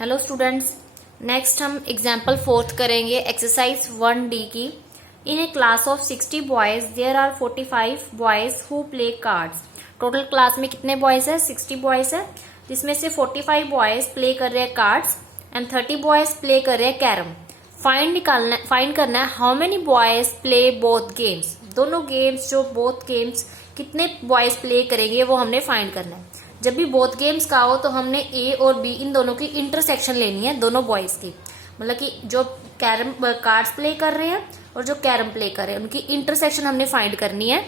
Hello students, next हम example fourth करेंगे exercise 1D की। In a class of 60 boys there are 45 boys who play cards. Total class में कितने boys है? 60 boys है, जिसमें से 45 बॉयज प्ले कर रहे हैं कार्ड्स एंड 30 बॉयज प्ले कर रहे हैं कैरम। फाइंड करना है how many boys play both games. दोनों गेम्स जो बोथ गेम्स कितने बॉयज प्ले करेंगे वो हमने फाइंड करना है। जब भी बोथ गेम्स का हो तो हमने ए और बी इन दोनों की इंटरसेक्शन लेनी है, दोनों बॉयज की। मतलब कि जो कैरम कार्ड्स प्ले कर रहे हैं और जो कैरम प्ले कर रहे हैं उनकी इंटरसेक्शन हमने फाइंड करनी है।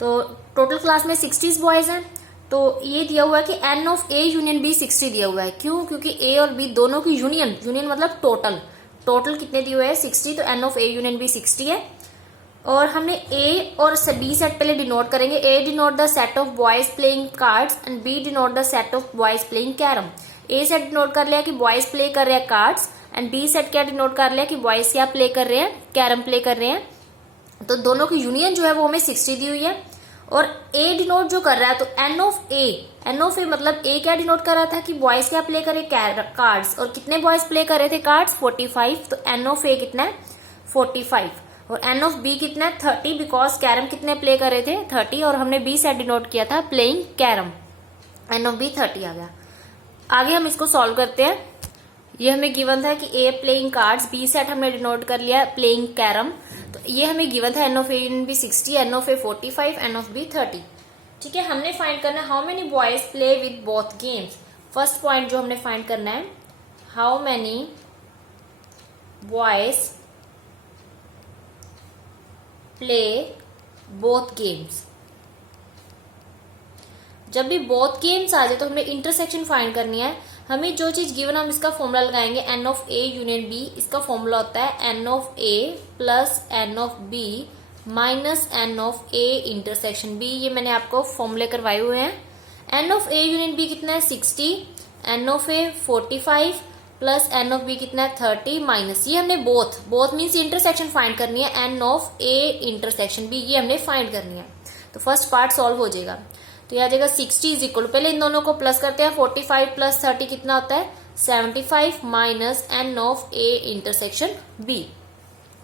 तो टोटल क्लास में 60 बॉयज हैं, तो ये दिया हुआ है कि N of A union B 60 दिया हुआ है। क्यों? क्योंकि ए और बी दोनों की यूनियन मतलब टोटल कितने दिए हुए हैं? 60। तो N of A union B 60 है। और हमने ए और बी सेट पहले डिनोट करेंगे। A denote the set of boys playing cards and B denote the set of boys playing carrom. A set denote कर लिया कि बॉयज प्ले कर रहे हैं कार्ड्स, एंड बी सेट क्या डिनोट कर लिया कि बॉयज क्या प्ले कर रहे हैं? कैरम प्ले कर रहे हैं। तो दोनों की यूनियन जो है वो हमें 60 दी हुई है। और ए डिनोट जो कर रहा है तो एन ऑफ ए मतलब ए क्या डिनोट कर रहा था कि बॉयज क्या प्ले करे? कार्ड्स। और कितने बॉयज प्ले कर रहे थे कार्ड्स? 45। तो एन ऑफ ए कितना है? 45। और एन ऑफ बी कितना है? 30, बिकॉज कैरम कितने प्ले कर रहे थे? 30। और हमने बी सेट डिनोट किया था playing carrom. N of B 30 आ गया। आगे हम इसको सॉल्व करते हैं। ये हमें गिवन था कि A playing cards, B set हमने डिनोट कर लिया प्लेइंग कैरम। तो ये हमें गिवन था N of A union B 60, N of A 45, N of B 30। ठीक है, हमने फाइंड करना है how many boys play with both games. First point जो हमने फाइंड करना है, how many boys play both games. जब भी बोथ गेम्स आ जाए तो हमें इंटरसेक्शन फाइंड करनी है। हमें जो चीज गिवन हम इसका फॉर्मूला लगाएंगे N of A union B. इसका फॉर्मूला होता है N of A plus N of B minus N of A intersection B. ये मैंने आपको फॉर्मूले करवाए हुए हैं। N of A union B कितना है? 60। N of A 45 plus N of B कितना है? 30 माइनस, ये हमने बोथ मीन्स इंटरसेक्शन फाइंड करनी है। N of A intersection B ये हमने फाइंड करनी है। तो फर्स्ट पार्ट सॉल्व हो जाएगा। तो यह आ जाएगा 60 इज इक्वल, पहले इन दोनों को प्लस करते हैं। 45 प्लस 30 कितना होता है? 75 minus N of A intersection B.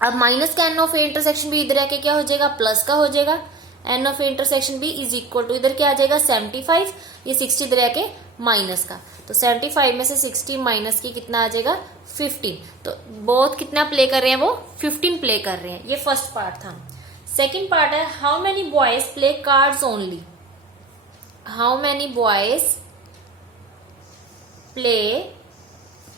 अब माइनस का n of A intersection B इधर आके क्या हो जाएगा? प्लस का हो जाएगा। N of A intersection B is equal to इधर क्या आ जाएगा? 75। ये 60 इधर आके माइनस का, तो 75 में से 60 माइनस की कितना आ जाएगा? 15। तो बोथ कितना प्ले कर रहे हैं? वो 15 प्ले कर रहे हैं। ये फर्स्ट पार्ट था। सेकेंड पार्ट है how many boys play cards only. How many boys play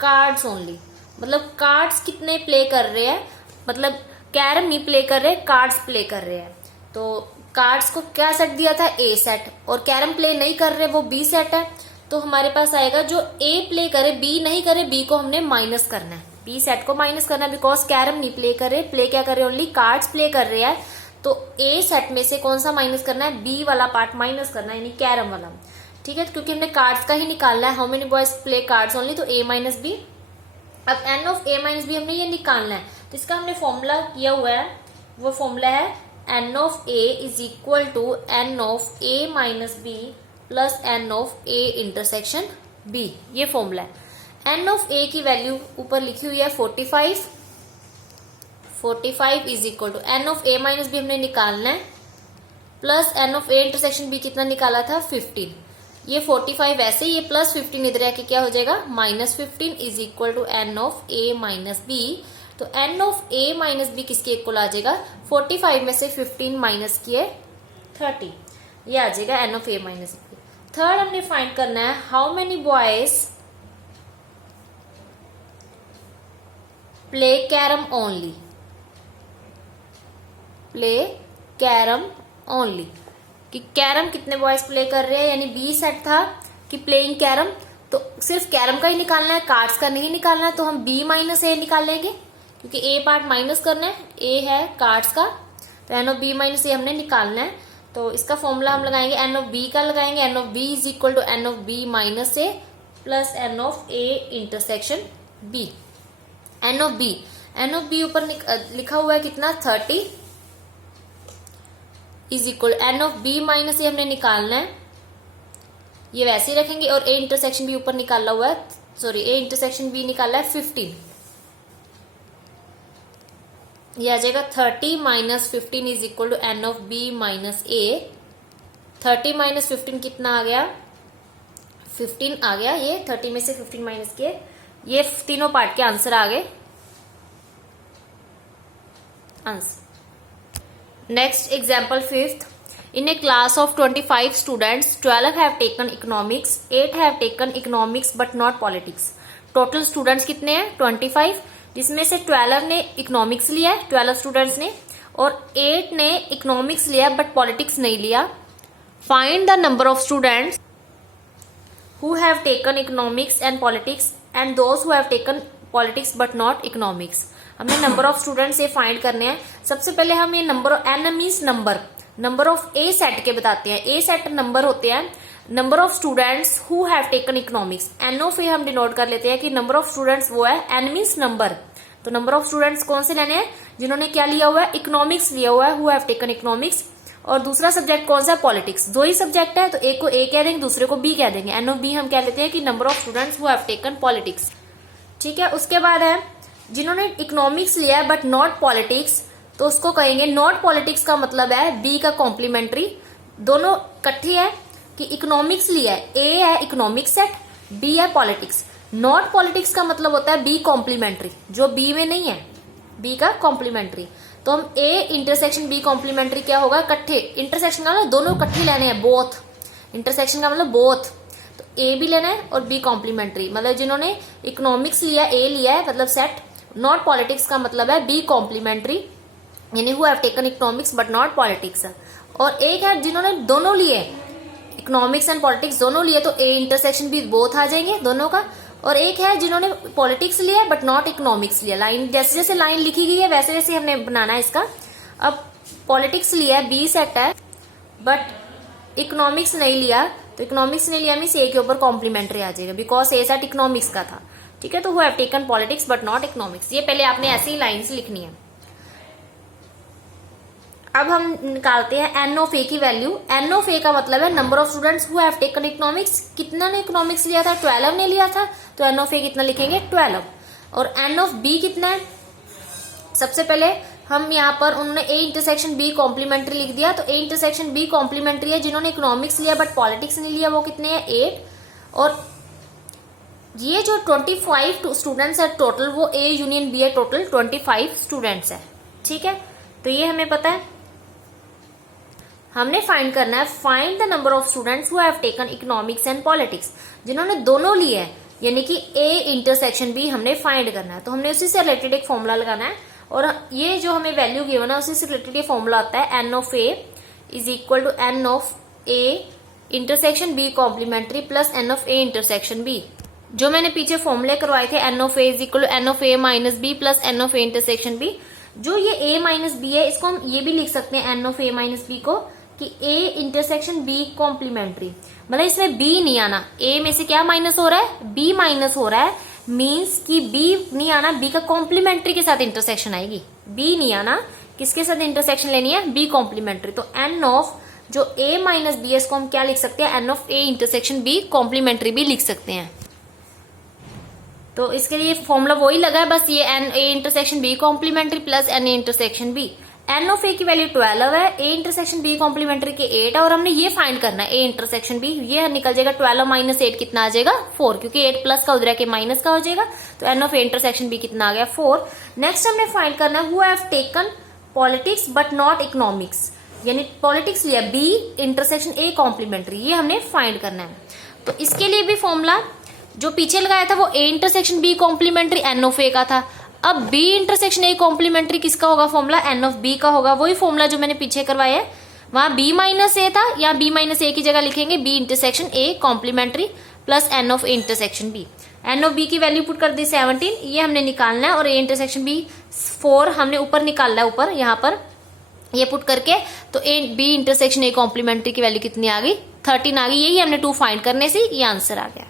cards only, मतलब कार्ड्स कितने प्ले कर रहे हैं? मतलब कैरम नहीं प्ले कर रहे, कार्ड्स प्ले कर रहे हैं। तो कार्ड्स को क्या सेट दिया था? ए सेट। और कैरम प्ले नहीं कर रहे, वो बी सेट है। तो हमारे पास आएगा जो ए प्ले करे बी नहीं करे, बी को हमने माइनस करना है, बी सेट को माइनस करना है। बिकॉज कैरम नहीं प्ले कर रहे, प्ले क्या कर रहे? ओनली कार्ड्स प्ले कर रहे हैं। तो ए सेट में से कौन सा माइनस करना है? बी वाला पार्ट माइनस करना है, यानी कैरम वाला। ठीक है, क्योंकि हमने कार्ड्स का ही निकालना है। How many boys play cards only, तो ए माइनस बी। अब n of A minus B हमने ये निकालना है, तो इसका हमने फॉर्मूला किया हुआ है। वो फॉर्मूला है N of A is equal to n of A minus B plus N of A intersection B. ये फॉर्मूला है। एन ऑफ ए की वैल्यू ऊपर लिखी हुई है 45 is equal to n of A minus B हमने निकालना है, plus N of A intersection B कितना निकाला था? 15। ये 45 ऐसे, ये प्लस 15 इधर आके क्या हो जाएगा? Minus 15 is equal to n of A minus B. तो N of A minus B किसके इक्वल आ जाएगा? 45 में से 15 माइनस किए 30, ये आ जाएगा n of A minus B. Third हमने फाइंड करना है how many boys play carrom only. Play carrom only, कि कैरम कितने बॉयज प्ले कर रहे हैं, यानी बी सेट था कि प्लेइंग कैरम। तो सिर्फ कैरम का ही निकालना है, कार्ड्स का नहीं निकालना है। तो हम बी माइनस ए निकाल लेंगे, क्योंकि ए पार्ट माइनस करना है, ए है कार्ड्स का। तो N of B minus A हमने निकालना है। तो इसका फॉर्मूला हम लगाएंगे, एन ऑफ बी का लगाएंगे। N of B is equal to n of B minus A plus N of A intersection B. N of B ऊपर लिखा हुआ है कितना? 30 is equal n of B minus A हमने निकालना है, ये वैसे ही रखेंगे और ए इंटरसेक्शन बी ऊपर निकाला हुआ है, सॉरी ए इंटरसेक्शन बी निकाला है 15, ये आ जाएगा 30 minus 15 is equal to n of B minus A. 30 minus 15 कितना आ गया, 15 आ गया, ये 30 में से 15 माइनस किए, ये तीनों पार्ट के आंसर आ गए answer. Next example 5th, in a class of 25 students 12 have taken economics, 8 have taken economics but not politics। Total students कितने हैं 25, जिसमें से 12 ने इकोनॉमिक्स लिया है 12 स्टूडेंट्स ने, और 8 ने इकोनॉमिक्स लिया बट पॉलिटिक्स नहीं लिया। Find the number of students who have taken economics and politics and those who have taken politics but not economics। हमने नंबर ऑफ स्टूडेंट्स ये फाइंड करने हैं। सबसे पहले हम ये number n means number of A set के बताते हैं। ए सेट नंबर होते हैं number of students who have taken economics. N of A हम डिनोट कर लेते हैं कि नंबर ऑफ स्टूडेंट्स वो है, एन मीन्स नंबर। तो नंबर ऑफ स्टूडेंट्स कौन से लेने हैं, जिन्होंने क्या लिया हुआ है इकोनॉमिक्स लिया हुआ है, हु हैव टेकन इकोनॉमिक्स। और दूसरा सब्जेक्ट कौन सा पॉलिटिक्स, दो ही सब्जेक्ट है तो एक को ए कह देंगे दूसरे को बी कह देंगे। एन ऑफ बी हम कह लेते हैं कि number of students who have taken politics. ठीक है, उसके बाद है जिन्होंने इकोनॉमिक्स लिया है बट नॉट पॉलिटिक्स, तो उसको कहेंगे नॉट पॉलिटिक्स का मतलब है बी का कॉम्प्लीमेंट्री। दोनों इकट्ठी है कि इकोनॉमिक्स लिया है, ए है इकोनॉमिक्स सेट, बी है पॉलिटिक्स। नॉट पॉलिटिक्स का मतलब होता है बी कॉम्प्लीमेंट्री, जो बी में नहीं है, बी का कॉम्प्लीमेंट्री। तो हम ए इंटरसेक्शन बी कॉम्प्लीमेंट्री क्या होगा, इकट्ठे। इंटरसेक्शन का मतलब दोनों इकट्ठे लेने हैं, बोथ। इंटरसेक्शन का मतलब बोथ, तो ए भी लेना है और बी कॉम्प्लीमेंट्री। मतलब जिन्होंने इकोनॉमिक्स लिया ए लिया है मतलब सेट। नॉट पॉलिटिक्स का मतलब है बी कॉम्प्लीमेंट्री, यानी who have taken economics but not politics. और एक है जिन्होंने दोनों लिए इकोनॉमिक्स एंड पॉलिटिक्स दोनों लिए, तो ए इंटरसेक्शन बी बोथ आ जाएंगे दोनों का। और एक है जिन्होंने पॉलिटिक्स लिया बट नॉट इकोनॉमिक्स लिया। लाइन जैसे जैसे लाइन लिखी गई है वैसे वैसे हमने बनाना है इसका। अब पॉलिटिक्स लिया है बी सेट है बट इकोनॉमिक्स नहीं लिया, तो इकोनॉमिक्स नहीं लिया मीन्स ए के ऊपर कॉम्प्लीमेंट्री आ जाएगा बिकॉज ए सेट इकोनॉमिक्स का था। ठीक है, तो who have taken politics but not economics, ये पहले आपने ऐसी ही लाइन से लिखनी है। अब हम निकालते हैं एन ऑफ ए की वैल्यू। एन ऑफ ए का मतलब है number of students who have taken economics. कितना ने इकोनॉमिक्स लिया था, 12 ने लिया था, तो एन ऑफ ए कितना लिखेंगे 12। और एन ऑफ बी कितना है, सबसे पहले हम यहाँ पर उन्होंने ए इंटरसेक्शन बी कॉम्प्लीमेंट्री लिख दिया, तो ए इंटरसेक्शन बी कॉम्प्लीमेंट्री है। जिन्होंने इकोनॉमिक्स लिया बट पॉलिटिक्स नहीं लिया वो कितने हैं 8। और ये जो 25 स्टूडेंट्स है टोटल, वो ए यूनियन बी है, टोटल 25 स्टूडेंट्स है। ठीक है, तो ये हमें पता है। हमने फाइंड करना है find the number of students who have taken economics and politics, जिन्होंने दोनों लिए है, यानी कि ए इंटरसेक्शन बी हमने फाइंड करना है। तो हमने उसी से रिलेटेड एक फॉर्मूला लगाना है, और ये जो हमें वैल्यू गिवन है उसी से रिलेटेड ये फॉर्मूला आता है N of A is equal to n of A intersection B complementary plus N of A intersection B. जो मैंने पीछे फॉर्मूले करवाए थे n of A is equal to n of A minus B plus N of A intersection B. जो ये ए minus B है इसको हम ये भी लिख सकते हैं N of A minus B को कि ए इंटरसेक्शन बी कॉम्प्लीमेंट्री। मतलब इसमें बी नहीं आना, ए में से क्या माइनस हो रहा है, बी माइनस हो रहा है, मीन्स कि बी नहीं आना, बी का कॉम्प्लीमेंट्री के साथ इंटरसेक्शन आएगी। बी नहीं आना, किसके साथ इंटरसेक्शन लेनी है, बी कॉम्प्लीमेंट्री। तो एन ऑफ जो ए माइनस बी है इसको हम क्या लिख सकते हैं, N of A intersection B complementary भी लिख सकते हैं। तो इसके लिए फॉर्मूला वही लगा है, बस ये n A intersection B complementary plus n A intersection B. N of A की वैल्यू 12 है, ए इंटरसेक्शन बी कॉम्प्लीमेंट्री के 8 है, और हमने ये फाइंड करना है ए इंटरसेक्शन बी। ये निकल जाएगा 12 माइनस 8 कितना आ जाएगा 4, क्योंकि 8 प्लस का उधर के माइनस का हो जाएगा। तो N of A intersection B कितना आ गया 4। नेक्स्ट हमने फाइंड करना है who have taken politics but not economics, यानी पॉलिटिक्स लिया बी इंटरसेक्शन ए कॉम्प्लीमेंट्री, ये हमने फाइंड करना है। तो इसके लिए भी फॉर्मूला जो पीछे लगाया था वो A intersection B complementary n of A का था। अब बी इंटरसेक्शन ए कॉम्प्लीमेंट्री किसका होगा, फॉर्मूला एन ऑफ बी का होगा। वही फॉर्मूला जो मैंने पीछे करवाया है, वहां बी माइनस ए था, यहाँ बी माइनस ए की जगह लिखेंगे B intersection A complementary plus N of A intersection B. N of B की वैल्यू पुट कर दी 17, ये हमने निकालना है, और ए इंटरसेक्शन बी 4 हमने ऊपर निकालना है, ऊपर यहाँ पर ये पुट करके। तो A B intersection A complementary की वैल्यू कितनी आ गई 13 आ गई। यही हमने 2 फाइंड करने से ये आंसर आ गया।